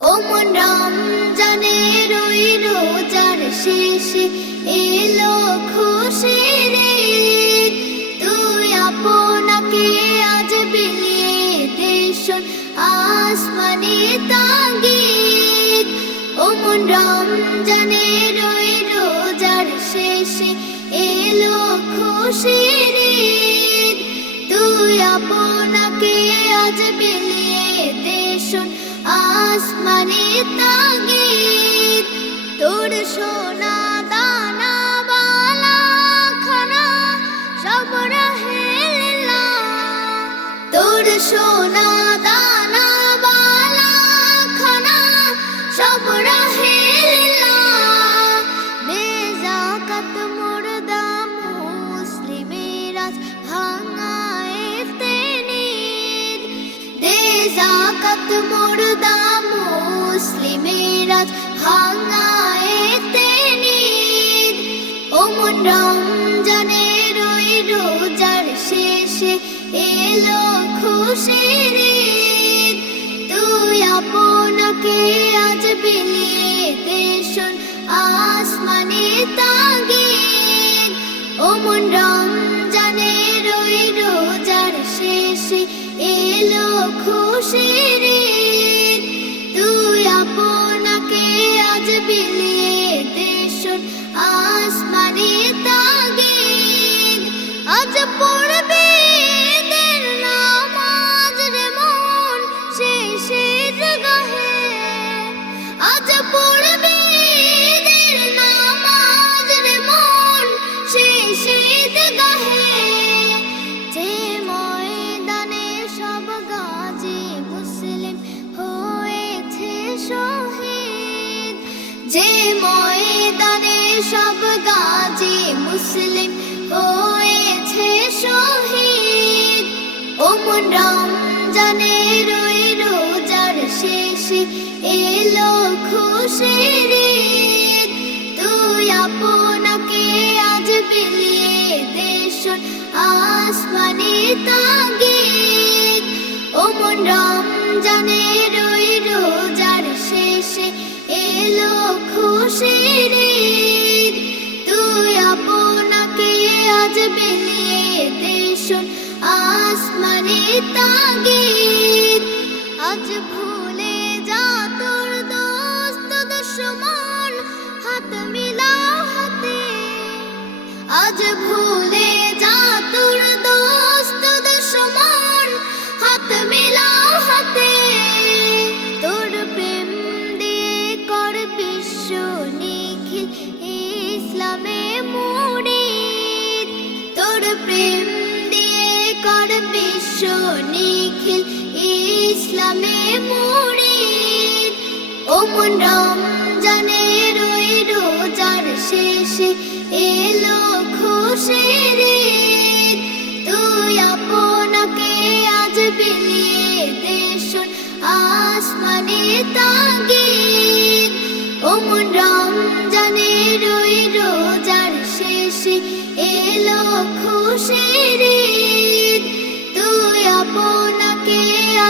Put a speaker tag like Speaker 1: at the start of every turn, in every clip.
Speaker 1: ওমন রমজানের ওই রোজার শেষে এলো খুশির ঈদ। তুই আপনাকে আজ বিলিয়ে দেশন আসমানে তাগিদ ওমন রমজানের ওই রোজার শেষে দেশন আসমানে তাগিদ তোর সোনা দানা বালা খানা সব তোর সোনা দানা বালা খানা সব জাকাত মুর্দা মুসলিমের আজ ভাঙায় তেনিদ ওমন রমজানের ওই রোজার শেষে এলো খুশির। তুই আপনাকে আজ বিলিয়ে দেশন আসমানে তাগিদ ওমন রমজানের খুশির তুই আপনাকে আজ বিলিয়ে দেশন আসমানে তাগিদ আজ পড়বে সব গাজী মুসলিম হয়েছে শহীদ। ওমন রমজানের ওই রোজার শেষে এলো খুশির। তুই আপনাকে আজ বিলিয়ে দেশন আসমানে তাগিদ। ওমন রমজানের ওই রোজার শেষে এলো খুশির বিলিয়ে আসমানে তাগিদ। আজ ভুলে যা তোর দোস্ত দুশ্মন হাত মিলাও হাতে। আজ ভুলে নিখিল ইসলামে মুড়িদ ওমন রমজানের ওই রোজার শেষে এলো খুশির। তুই আপনাকে আজ বিলিয়ে দেশন আসমানে তাগিদ ওমন রমজানের ওই রোজার শেষে এলো খুশির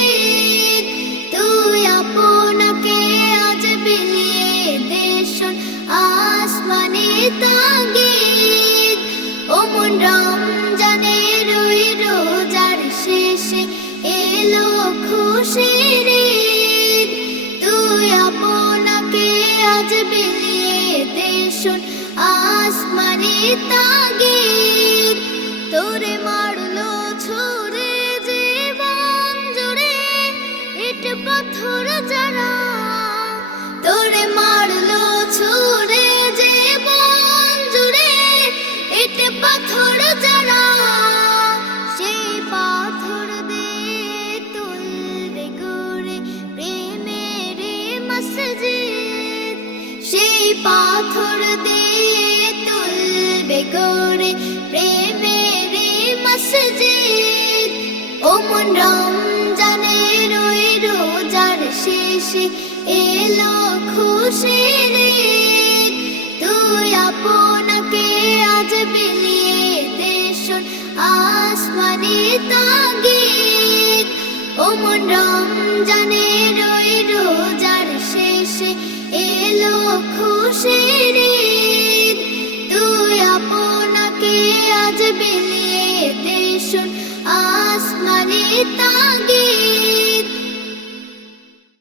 Speaker 1: ঈদ। তুই আপনাকে আজ বিলিয়ে দেশন আসমানে তাগিদ ওমন রমজানের ওই রোজার শেষে এলো খুশির। তুই আপনাকে আজ বিলিয়ে দেশন আসমানে তাগিদ পাথর দিয়ে তুলবে গড়ে প্রেমের মসজিদ ও মন রমজানের ওই রোজার শেষে এলো খুশির। তুই আপনাকে আজ বিলিয়ে দেশন আসমানি তাগিদ ও মন রমজানের ওই রোজার শেষে এলো খুশির